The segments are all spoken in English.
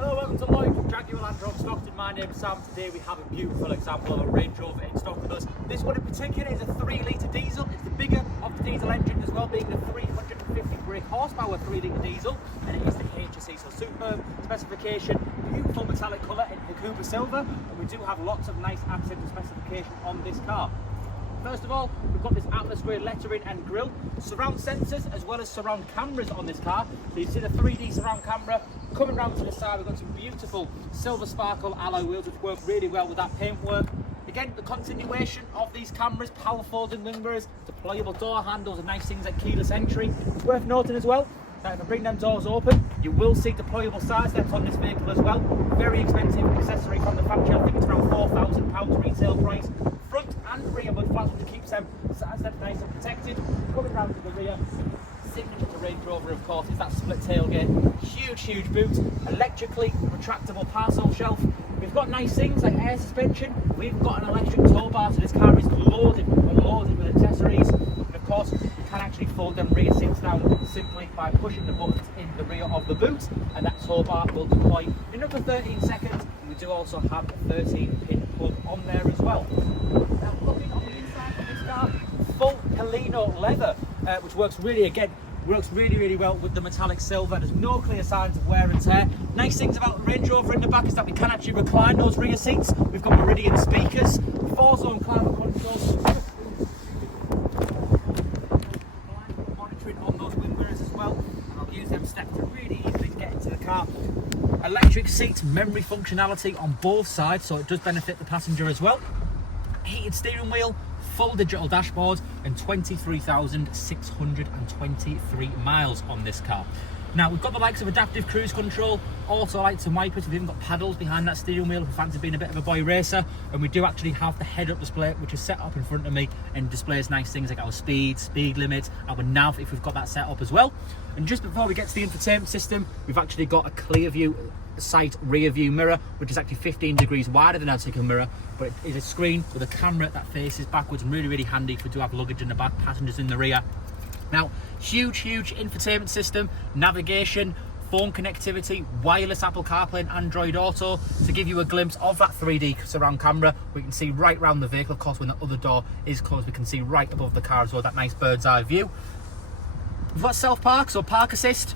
Hello, welcome to Lloyd Land Rover Stockton. My name is Sam. Today we have a beautiful example of a Range Rover in stock with us. This one in particular is a 3-litre diesel. It's the bigger of the diesel engine, as well being the 350 brake horsepower 3-litre diesel, and it is the HSE, so superb specification, beautiful metallic colour in Hakuba Silver, and we do have lots of nice accent and specification on this car. First of all, we've got this atmosphere lettering and grille, surround sensors as well as surround cameras on this car. So you see the 3D surround camera coming round to the side. We've got some beautiful silver sparkle alloy wheels which work really well with that paintwork. Again, the continuation of these cameras, power folding wing mirrors, deployable door handles and nice things like keyless entry. It's worth noting as well that if I bring them doors open, you will see deployable side steps on this vehicle as well. Very expensive accessory from the factory. I think it's around £4,000 retail price. Front and rear mud flaps, which keeps them side steps nice and protected. Coming round to the rear, signature to Range Rover of course is that split tailgate, huge boot, electrically retractable parcel shelf. We've got nice things like air suspension. We've got an electric tow bar, so this car is loaded with accessories. And of course, you can actually fold them rear seats down simply by pushing the buttons in the rear of the boot, and that tow bar will deploy in up to 13 seconds. We do also have a 13-pin plug on there as well. Now, looking on the inside of this car, full Perlino leather, which works really well with the metallic silver. There's no clear signs of wear and tear. Nice things about the Range Rover in the back is that we can actually recline those rear seats. We've got Meridian speakers, 4-zone climate control, monitoring on those wind mirrors as well. And I'll use them steps to really easily get into the car. Electric seats, memory functionality on both sides, so it does benefit the passenger as well. Heated steering wheel, full digital dashboard, and 23,623 miles on this car. Now we've got the likes of adaptive cruise control, also lights and wipers. We've even got paddles behind that steering wheel if you fancy being a bit of a boy racer, and we do actually have the head-up display which is set up in front of me and displays nice things like our speed limit, our nav if we've got that set up as well. And just before we get to the infotainment system, we've actually got a ClearView sight rear view mirror, which is actually 15 degrees wider than our typical mirror, but it is a screen with a camera that faces backwards and really handy if we do have luggage in the back, passengers in the rear. Now, huge infotainment system, navigation, phone connectivity, wireless Apple CarPlay and Android Auto to give you a glimpse of that 3D surround camera. We can see right round the vehicle. Of course, when the other door is closed, we can see right above the car as well, that nice bird's eye view. We've got self-park, so park assist,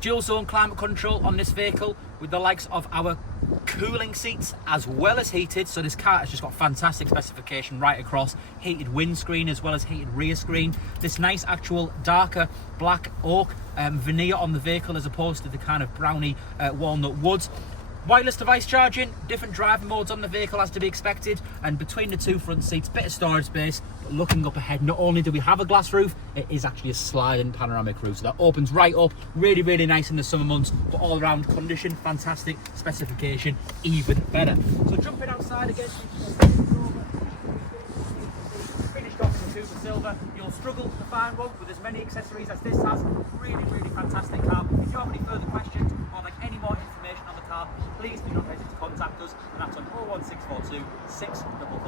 dual zone climate control on this vehicle with the likes of our cooling seats as well as heated. So this car has just got fantastic specification right across, heated windscreen as well as heated rear screen. This nice actual darker black oak veneer on the vehicle as opposed to the kind of browny walnut woods. Wireless device charging, different driving modes on the vehicle as to be expected, and between the two front seats, bit of storage space. But looking up ahead, not only do we have a glass roof, it is actually a sliding panoramic roof, so that opens right up, really nice in the summer months, but all around condition, fantastic, specification, even better. So jumping outside again, finished off in Hakuba Silver. You'll struggle to find one with as many accessories as this has. Really fantastic car. If you have any further questions or like any more information on the car, please do not hesitate to contact us, and that's on 01642 655